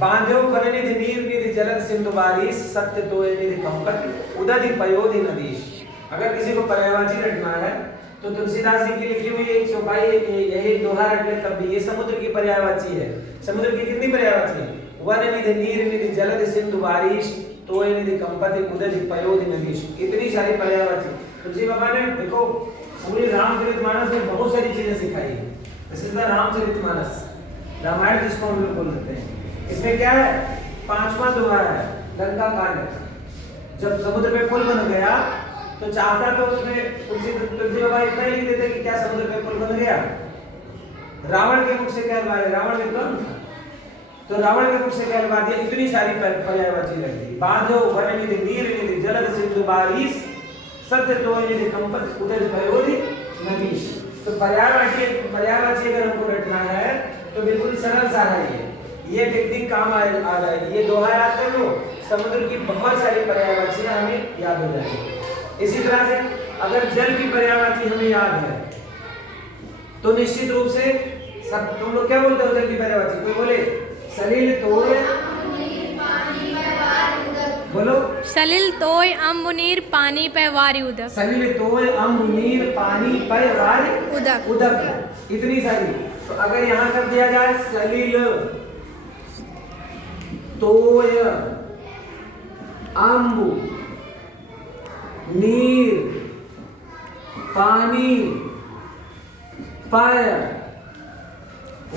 बांध्यो फलनिधि नीर निधि जलद सिंधु बारिश सत्य तोय निधि कंपट उदधि पयोधि नदीश। अगर किसी को पर्यायवाची रटना है तो तुलसीदास जी की लिखी हुई एक चौपाई यही दोहा रट ले तब भी। ये समुद्र की पर्यायवाची है। समुद्र की कितनी पर्यायवाची है? वन निधि नीर निधि जलद सिंधु बारिश तोय निधि कंपति उदधि पयोधि नदीश। इतनी सारी पर्यायवाची तुलसी बाबा ने देखो पूरी रामचरितमानस में बहुत सारी चीजें सिखाई है। This is the Ramcharitmanas, Ramayana जिसको हम लोग बोलते हैं। इसमें क्या है? पांचवा दोहा है लंका कांड। जब समुद्र पे पुल बन गया तो चाहता तो उसमें तुलसी बाबा इतना ही लिख देते कि क्या समुद्र पे पुल बन गया? रावण के मुख से कहलवाए, रावण विद्वान था तो रावण के मुख से कहलवा दिया। इतनी सारी पर्यायवाची रख दी। बांधो वन निधि नीर निधि जलद सिंधु बारिश सत्य तोय निधि कंपत उदधि पयोधि नदीश। तो पर्यायवाची अगर हमको रटना है तो बिल्कुल सरल सा है ये टेक्निक काम आ जाएगी। ये दोहा याद कर लो, समुद्र की बहुत सारी पर्यायवाचियां हमें याद हो जाएगी। इसी तरह से अगर जल की पर्यायवाची हमें याद है तो निश्चित रूप से सब तुम लोग क्या बोलते हो जल की पर्यायवाची? कोई बोले सलिल तोय, बोलो सलिल तोय अम्बु नीर पानी पे वारी उदक। सलिल तोय अम्बु नीर पानी पे वारी उदक। उदक। इतनी सारी। तो अगर यहाँ कर दिया जाए सलिल तोय अम्बु नीर पानी पय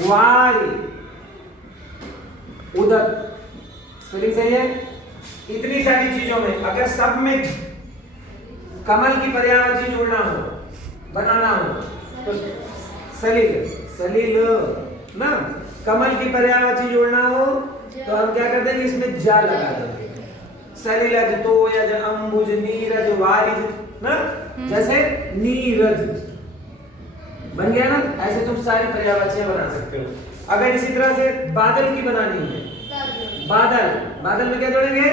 वारी उदक। स्पेलिंग सही है? इतनी सारी चीजों में अगर सब में कमल की पर्यायवाची जोड़ना हो, बनाना हो तो सलिल ना, कमल की पर्यायवाची जोड़ना हो तो हम क्या कर देंगे? इसमें जा लगा देंगे। सलिलज तोयज अंबुज नीरज वारिज ना, जैसे नीरज बन गया ना। ऐसे तुम सारी पर्यायवाचियां बना सकते हो। अगर इसी तरह से बादल की बनानी है, बादल, बादल में क्या जोड़ेंगे?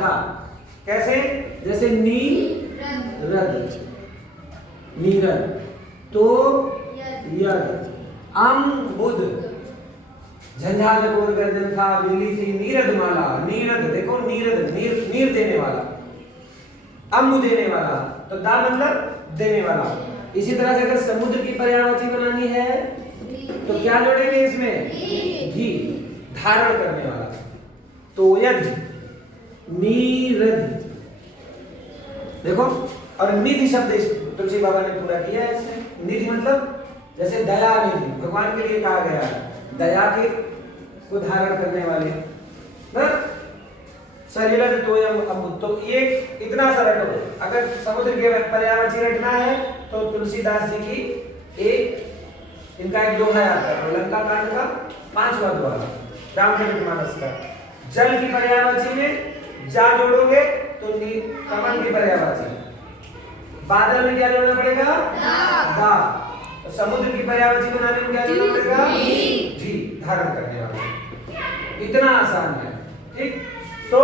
दा। कैसे? जैसे नीरद, नीरद तो यद अम्बुद झंझारपुर गर्जन था बिजली थी नीरद माला। नीरद देखो, नीरद नीर देने वाला, अम्बु देने वाला, तो दा मतलब देने वाला। इसी तरह से अगर समुद्र की पर्यायवाची बनानी है तो क्या जोड़ेंगे इसमें? घी, धारण करने वाला। तो यद नीरद देखो। और निधि शब्द तुलसी बाबा ने पूरा किया है इसमें। निधि मतलब जैसे दया निधि भगवान के लिए कहा गया है, दया के को धारण करने वाले ना। सलिलज तोयम अम्बुद। तो ये इतना सा रटो। अगर समुद्र के पर्यायवाची रटना है तो तुलसीदास जी की इनका एक दोहा याद करो, लंका कांड का 5वां दोहा रामचरितमानस का। जल की पर्यायवाची में जा जोड़ोगे तो कमल की पर्यायवाची। बादल में क्या जोड़ना पड़ेगा? दा। तो समुद्र की पर्यायवाची बनाने में क्या जोड़ना पड़ेगा? जी, धारण करने वाला। इतना आसान है। ठीक, तो